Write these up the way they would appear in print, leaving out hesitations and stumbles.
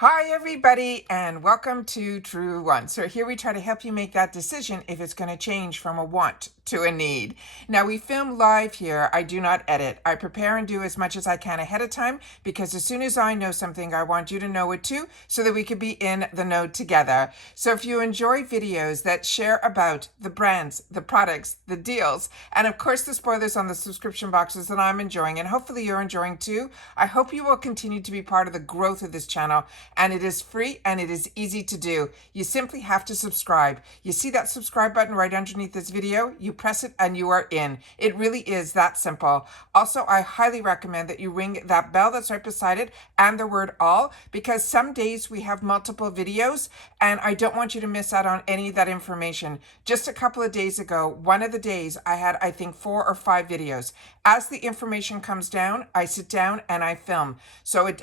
Hi everybody and welcome to Truewants. So here we try to help you make that decision if it's going to change from a want to a need. Now we film live here. I do not edit. I prepare and do as much as I can ahead of time because as soon as I know something, I want you to know it too so that we could be in the know together. So if you enjoy videos that share about the brands, the products, the deals, and of course the spoilers on the subscription boxes that I'm enjoying and hopefully you're enjoying too, I hope you will continue to be part of the growth of this channel. And it is free and it is easy to do. You simply have to subscribe. You see that subscribe button right underneath this video? You press it and you are in. It really is that simple. Also, I highly recommend that you ring that bell that's right beside it and the word all, because some days we have multiple videos and I don't want you to miss out on any of that information. Just a couple of days ago, one of the days I had, I think 4 or 5 videos. As the information comes down, I sit down and I film. So it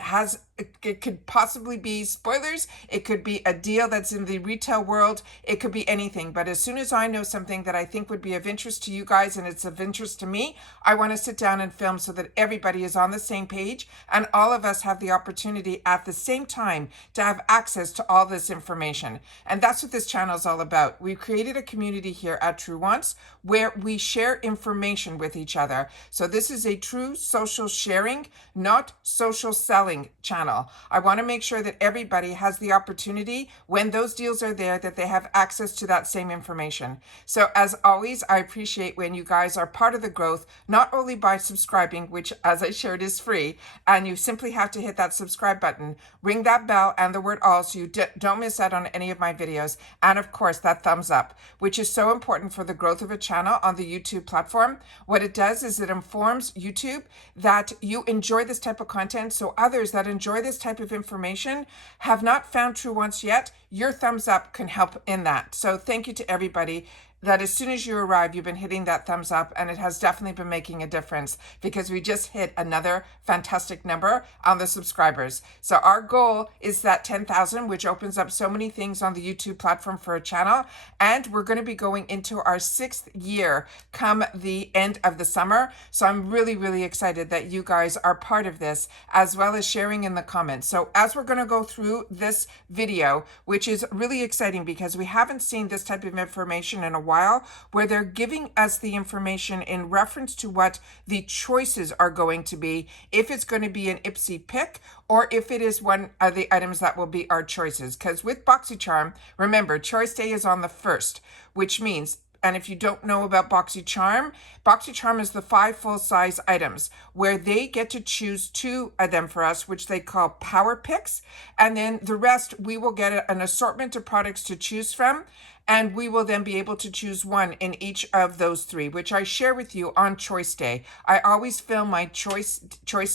could possibly be spoilers. It could be a deal that's in the retail world. It could be anything. But as soon as I know something that I think would be of interest to you guys and it's of interest to me, I want to sit down and film so that everybody is on the same page and all of us have the opportunity at the same time to have access to all this information. And that's what this channel is all about. We've created a community here at Truewants where we share information with each other. So this is a true social sharing, not social selling channel. I want to make sure that everybody has the opportunity when those deals are there that they have access to that same information. So as always, I appreciate when you guys are part of the growth, not only by subscribing, which as I shared is free, and you simply have to hit that subscribe button, ring that bell and the word all so you don't miss out on any of my videos, and of course that thumbs up, which is so important for the growth of a channel on the YouTube platform. What it does is it informs YouTube that you enjoy this type of content, so others that enjoy this type of information have not found Truewants yet. Your thumbs up can help in that. So thank you to everybody that as soon as you arrive, you've been hitting that thumbs up, and it has definitely been making a difference because we just hit another fantastic number on the subscribers. So our goal is that 10,000, which opens up so many things on the YouTube platform for a channel. And we're going to be going into our 6th year come the end of the summer. So I'm really, really excited that you guys are part of this, as well as sharing in the comments. So as we're going to go through this video, which is really exciting because we haven't seen this type of information in a while, where they're giving us the information in reference to what the choices are going to be, if it's going to be an IPSY pick or if it is one of the items that will be our choices. Because with Boxycharm, remember, choice day is on the 1st, which means, and if you don't know about Boxycharm, Boxycharm is the 5 full-size items where they get to choose 2 of them for us, which they call power picks. And then the rest, we will get an assortment of products to choose from. And we will then be able to choose one in each of those 3, which I share with you on choice day. I always film my choice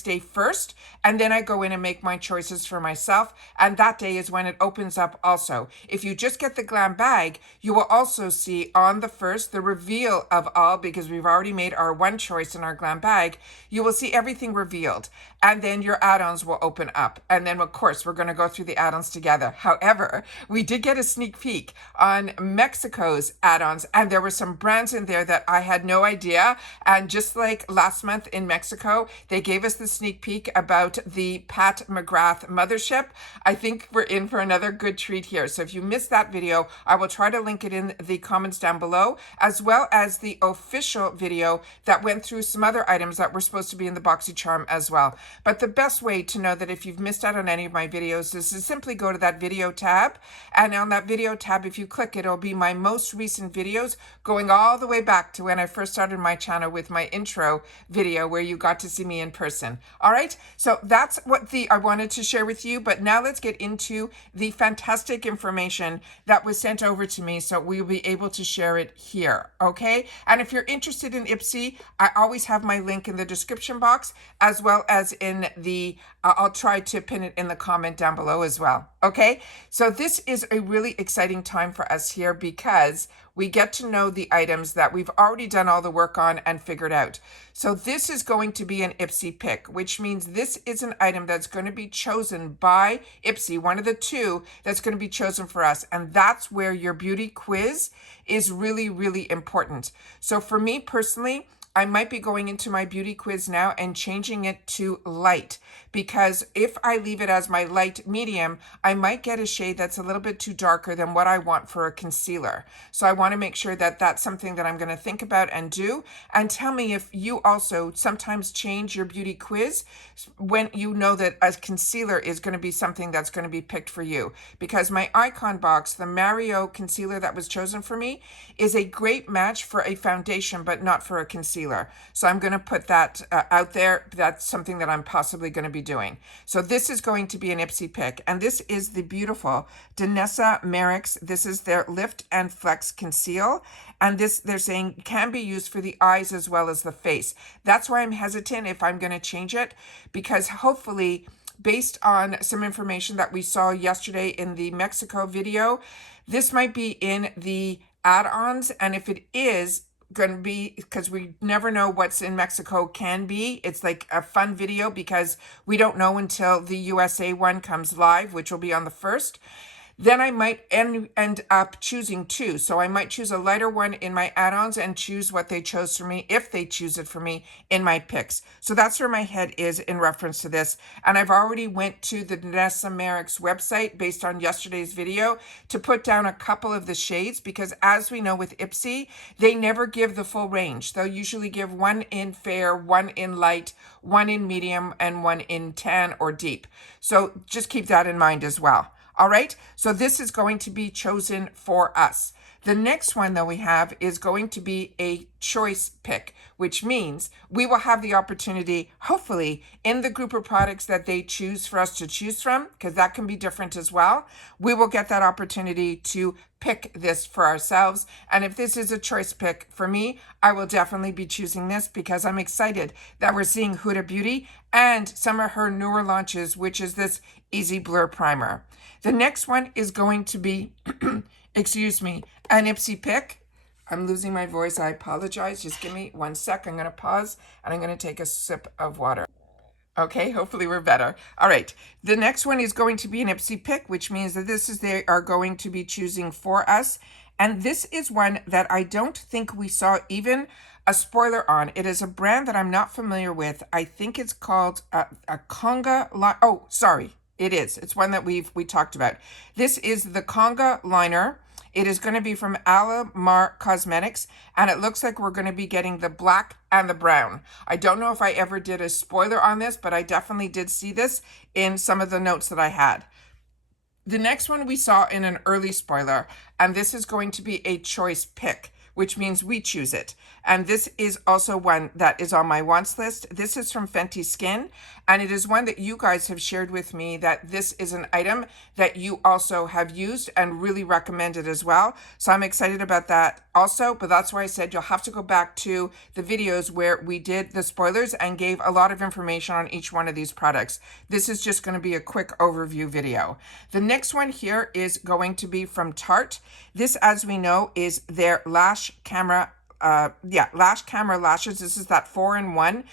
day first, and then I go in and make my choices for myself. And that day is when it opens up also. If you just get the glam bag, you will also see on the 1st, the reveal of all, because we've already made our one choice in our glam bag. You will see everything revealed. And then your add-ons will open up. And then of course, we're going to go through the add-ons together. However, we did get a sneak peek on Mexico's add-ons, and there were some brands in there that I had no idea. And just like last month in Mexico, they gave us the sneak peek about the Pat McGrath mothership. I think we're in for another good treat here. So if you missed that video, I will try to link it in the comments down below, as well as the official video that went through some other items that were supposed to be in the Boxycharm as well. But the best way to know that if you've missed out on any of my videos is to simply go to that video tab, and on that video tab, if you click it, it'll be my most recent videos going all the way back to when I first started my channel with my intro video where you got to see me in person. All right, so that's what I wanted to share with you, but now let's get into the fantastic information that was sent over to me so we'll be able to share it here, okay? And if you're interested in IPSY, I always have my link in the description box, as well as in the, I'll try to pin it in the comment down below as well, okay? So this is a really exciting time for us here because we get to know the items that we've already done all the work on and figured out. So this is going to be an IPSY pick, which means this is an item that's going to be chosen by IPSY, one of the 2 that's going to be chosen for us. And that's where your beauty quiz is really, really important. So for me personally, I might be going into my beauty quiz now and changing it to light, because if I leave it as my light medium, I might get a shade that's a little bit too darker than what I want for a concealer. So I want to make sure that that's something that I'm going to think about and do. And tell me if you also sometimes change your beauty quiz when you know that a concealer is going to be something that's going to be picked for you. Because my icon box, the Mario concealer that was chosen for me, is a great match for a foundation, but not for a concealer. So I'm going to put that out there. That's something that I'm possibly going to be doing. So this is going to be an IPSY pick. And this is the beautiful Danessa Merrick's. This is their Lift and Flex Conceal. And this, they're saying, can be used for the eyes as well as the face. That's why I'm hesitant if I'm going to change it, because hopefully, based on some information that we saw yesterday in the Mexico video, this might be in the add-ons. And if it is going to be, because we never know what's in Mexico can be, it's like a fun video because we don't know until the USA one comes live, which will be on the 1st. Then I might end up choosing two. So I might choose a lighter one in my add-ons and choose what they chose for me, if they choose it for me, in my picks. So that's where my head is in reference to this. And I've already went to the Danessa Merrick's website based on yesterday's video to put down a couple of the shades, because as we know with IPSY, they never give the full range. They'll usually give one in fair, one in light, one in medium, and one in tan or deep. So just keep that in mind as well. All right, so this is going to be chosen for us. The next one that we have is going to be a choice pick, which means we will have the opportunity, hopefully, in the group of products that they choose for us to choose from, because that can be different as well. We will get that opportunity to pick this for ourselves. And if this is a choice pick for me, I will definitely be choosing this, because I'm excited that we're seeing Huda Beauty and some of her newer launches, which is this Easy Blur Primer. The next one is going to be, excuse me, an IPSY pick. I'm losing my voice. I apologize. Just give me 1 sec. I'm going to pause and I'm going to take a sip of water. Okay, hopefully we're better. All right, the next one is going to be an IPSY pick, which means that this is they are going to be choosing for us. And this is one that I don't think we saw even a spoiler on. It is a brand that I'm not familiar with. I think it's called a Conga. Oh, sorry. It is. It's one that we talked about. This is the Conga liner. It is going to be from Alamar Cosmetics, and it looks like we're going to be getting the black and the brown. I don't know if I ever did a spoiler on this, but I definitely did see this in some of the notes that I had. The next one we saw in an early spoiler, and this is going to be a choice pick, which means we choose it. And this is also one that is on my wants list. This is from Fenty Skin, and it is one that you guys have shared with me that this is an item that you also have used and really recommended as well. So I'm excited about that also, but that's why I said you'll have to go back to the videos where we did the spoilers and gave a lot of information on each one of these products. This is just going to be a quick overview video. The next one here is going to be from Tarte. This, as we know, is their lash camera lashes. This is that 4-in-1.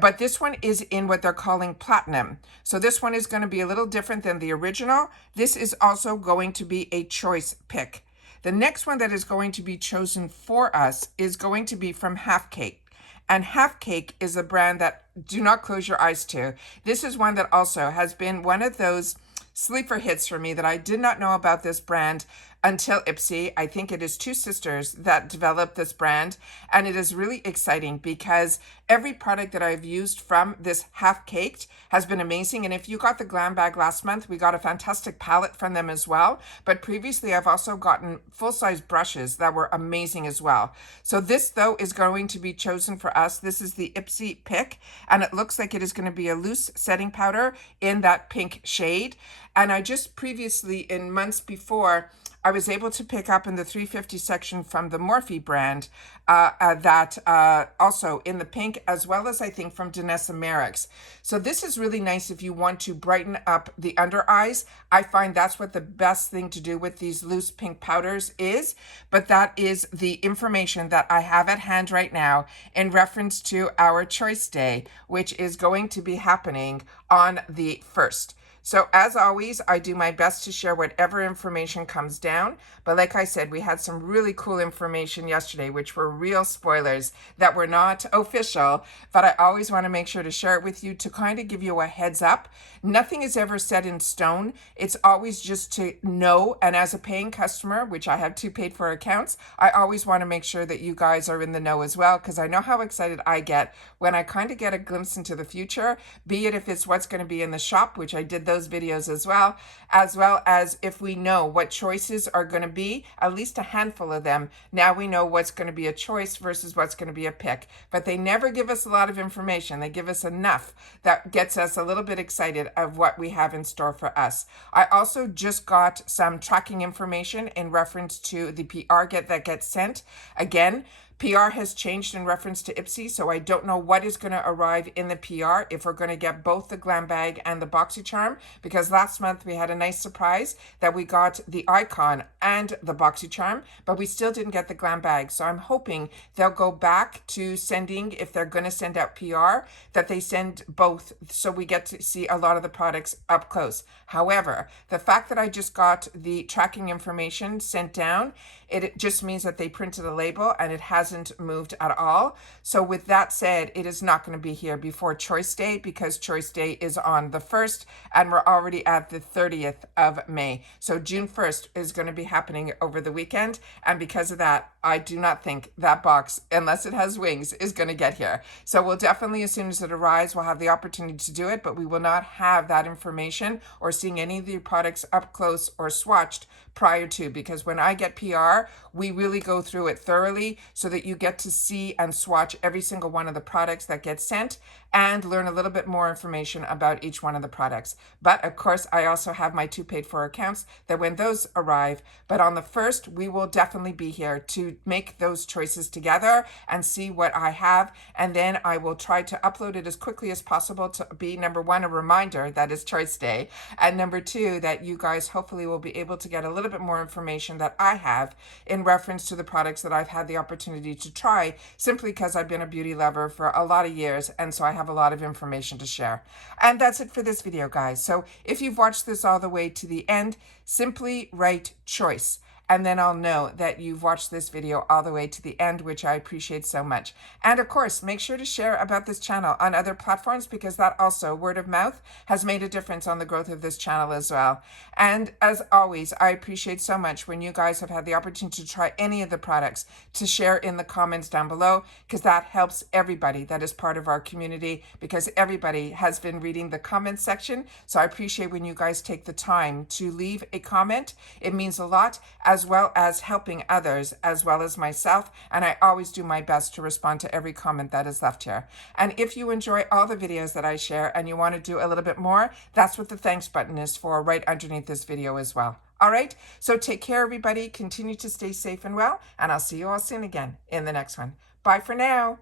But this one is in what they're calling platinum. So this one is going to be a little different than the original. This is also going to be a choice pick. The next one that is going to be chosen for us is going to be from Half Cake. And Half Cake is a brand that do not close your eyes to. This is one that also has been one of those sleeper hits for me that I did not know about this brand until IPSY. I think it is two sisters that developed this brand, and it is really exciting because every product that I've used from this Half Caked has been amazing. And if you got the glam bag last month, we got a fantastic palette from them as well. But previously, I've also gotten full-size brushes that were amazing as well. So this, though, is going to be chosen for us. This is the IPSY pick, and it looks like it is going to be a loose setting powder in that pink shade. And I just previously, in months before, I was able to pick up in the 350 section from the Morphe brand that also in the pink, as well as I think from Danessa Merrick's. So this is really nice if you want to brighten up the under eyes. I find that's what the best thing to do with these loose pink powders is. But that is the information that I have at hand right now in reference to our choice day, which is going to be happening on the 1st. So as always, I do my best to share whatever information comes down. But like I said, we had some really cool information yesterday, which were real spoilers that were not official. But I always want to make sure to share it with you to kind of give you a heads up. Nothing is ever set in stone. It's always just to know. And as a paying customer, which I have 2 paid for accounts, I always want to make sure that you guys are in the know as well, because I know how excited I get when I kind of get a glimpse into the future, be it if it's what's going to be in the shop, which I did those videos as well as if we know what choices are going to be, at least a handful of them. Now we know what's going to be a choice versus what's going to be a pick. But they never give us a lot of information. They give us enough that gets us a little bit excited of what we have in store for us. I also just got some tracking information in reference to the PR that gets sent. Again, PR has changed in reference to IPSY, so I don't know what is going to arrive in the PR, if we're going to get both the glam bag and the Boxycharm, because last month we had a nice surprise that we got the icon and the Boxycharm, but we still didn't get the glam bag. So I'm hoping they'll go back to sending, if they're going to send out PR, that they send both so we get to see a lot of the products up close. However, the fact that I just got the tracking information sent down, it just means that they printed a label and it hasn't moved at all. So with that said, it is not going to be here before Choice Day, because Choice Day is on the 1st and we're already at the 30th of May. So June 1st is going to be happening over the weekend. And because of that, I do not think that box, unless it has wings, is going to get here. So we'll definitely, as soon as it arrives, we'll have the opportunity to do it, but we will not have that information or seeing any of the products up close or swatched prior to, because when I get PR, we really go through it thoroughly so that you get to see and swatch every single one of the products that get sent and learn a little bit more information about each one of the products. But of course, I also have my 2 paid for accounts that when those arrive, but on the 1st, we will definitely be here to make those choices together and see what I have. And then I will try to upload it as quickly as possible to be, number 1, a reminder that it's Choice Day. And number 2, that you guys hopefully will be able to get a little bit more information that I have in reference to the products that I've had the opportunity to try, simply because I've been a beauty lover for a lot of years, and so I have a lot of information to share. And that's it for this video, guys. So if you've watched this all the way to the end, simply write choice, and then I'll know that you've watched this video all the way to the end, which I appreciate so much. And of course, make sure to share about this channel on other platforms, because that also, word of mouth, has made a difference on the growth of this channel as well. And as always, I appreciate so much when you guys have had the opportunity to try any of the products to share in the comments down below, because that helps everybody that is part of our community, because everybody has been reading the comments section. So I appreciate when you guys take the time to leave a comment. It means a lot, as well as helping others, as well as myself. And I always do my best to respond to every comment that is left here. And if you enjoy all the videos that I share and you want to do a little bit more, that's what the thanks button is for, right underneath this video as well. All right, so take care, everybody. Continue to stay safe and well, and I'll see you all soon again in the next one. Bye for now.